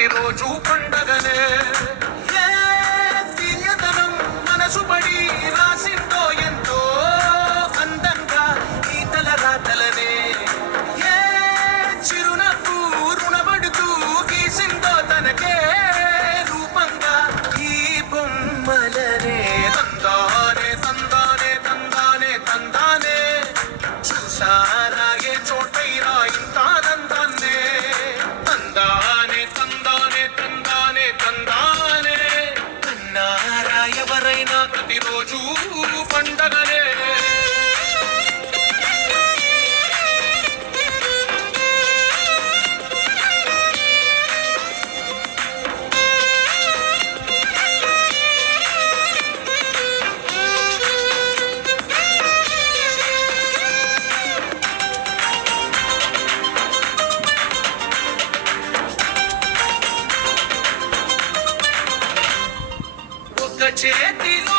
ప్రతిరోజు పండగనే తీయదనం మనసు పడి రాసిందో ఎంతో అందంగా ఈ తల రాతలనే చిరునవ్వు రుణపడుతూ గీసిందో తనకే రూపంగా ఈ బొమ్మలనే తందానే తందానే తందానే తందానే చూసారాగే చోటైరా ఇంత ఆనందాన్నే తందానే తందానే తందానే తందానే కన్నారా ఎవరైనా ప్రతిరోజు పండగనే ఒక చేతిలో